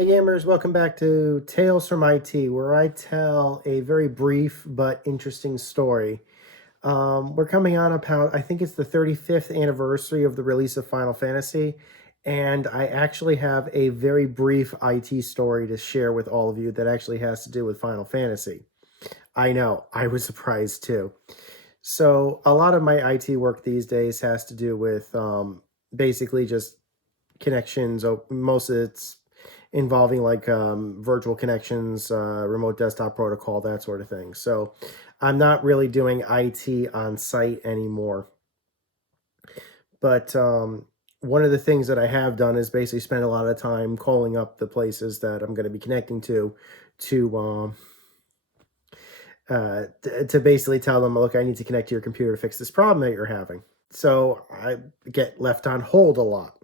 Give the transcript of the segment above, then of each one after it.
Hey gamers, welcome back to Tales from IT, where I tell a very brief but interesting story. We're coming on about, I think it's the 35th anniversary of the release of Final Fantasy, and I actually have a very brief IT story to share with all of you that actually has to do with Final Fantasy. I know, I was surprised too. So a lot of my IT work these days has to do with basically just connections. Most of it's involving like virtual connections, remote desktop protocol, that sort of thing. So I'm not really doing IT on site anymore. But one of the things that I have done is basically spend a lot of time calling up the places that I'm going to be connecting to basically tell them, look, I need to connect to your computer to fix this problem that you're having. So I get left on hold a lot.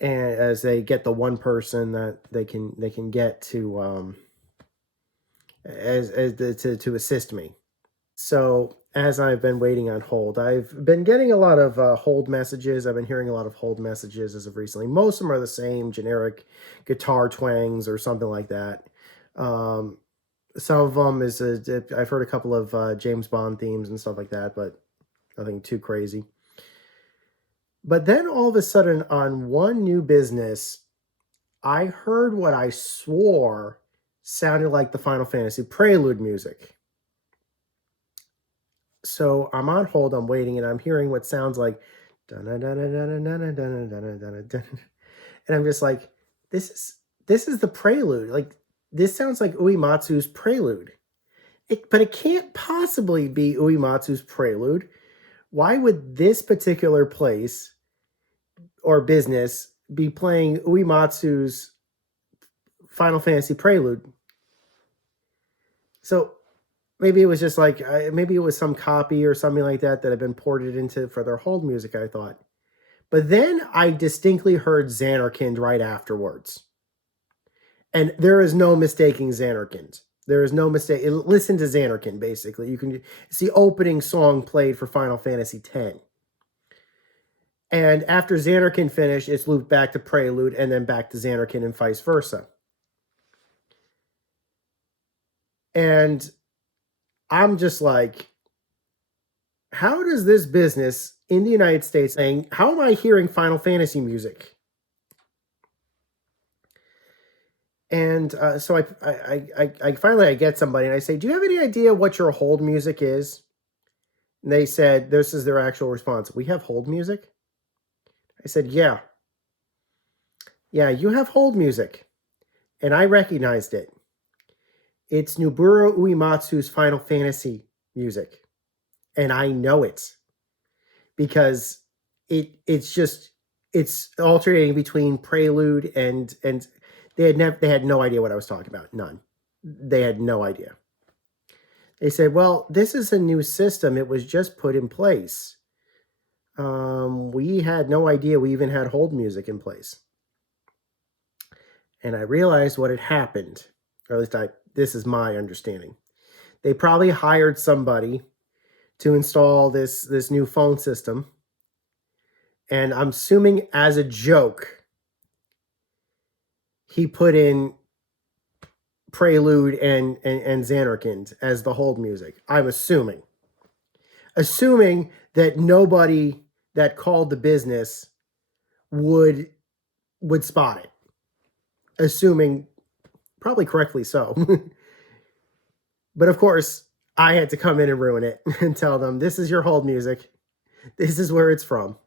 And as they get the one person that they can get to to assist me. So as I've been waiting on hold, I've been getting a lot of hold messages. I've been hearing a lot of hold messages as of recently. Most of them are the same generic guitar twangs or something like that. Some of them is I've heard a couple of James Bond themes and stuff like that, but nothing too crazy. But then all of a sudden on one new business, I heard what I swore sounded like the Final Fantasy Prelude music. So I'm on hold, I'm waiting, and I'm hearing what sounds like and I'm just like, this is the prelude. Like, this sounds like Uematsu's prelude. But it can't possibly be Uematsu's prelude. Why would this particular place or business be playing Uematsu's Final Fantasy Prelude? So maybe it was just like, maybe it was some copy or something like that that had been ported into for their hold music, I thought. But then I distinctly heard Xanarkand right afterwards. And there is no mistaking Xanarkand. There is no mistake. Listen to Xanarkand, basically. It's the opening song played for Final Fantasy X. And after Xanarkand finished, it's looped back to Prelude and then back to Xanarkand and vice versa. And I'm just like, how does this business in the United States saying, how am I hearing Final Fantasy music? And so I finally get somebody and I say, do you have any idea what your hold music is? And they said, this is their actual response. We have hold music? I said, yeah. Yeah, you have hold music. And I recognized it. It's Nobuo Uematsu's Final Fantasy music. And I know it. Because it's alternating between Prelude and they had no idea what I was talking about. None. They had no idea. They said, well, this is a new system. It was just put in place. We had no idea we even had hold music in place. And I realized what had happened, or at least this is my understanding. They probably hired somebody to install this new phone system. And I'm assuming as a joke, he put in Prelude and Xanarkand as the hold music. I'm assuming that nobody that called the business would spot it. Assuming, probably correctly so. But of course, I had to come in and ruin it and tell them, this is your hold music. This is where it's from.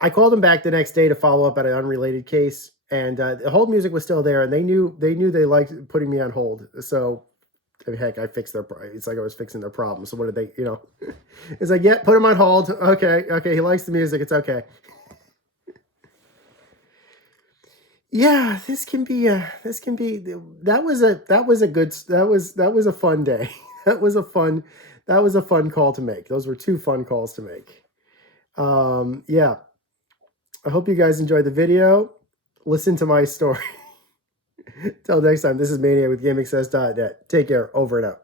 I called them back the next day to follow up at an unrelated case, and the hold music was still there, and they knew they liked putting me on hold. So, heck, I fixed their. It's like I was fixing their problem. So what did they? It's like, yeah, put him on hold. Okay, he likes the music. It's okay. Yeah, that was a fun day. That was a fun call to make. Those were two fun calls to make. Yeah. I hope you guys enjoyed the video. Listen to my story. Till next time, this is Maniac with GameAccess.net. Take care. Over and out.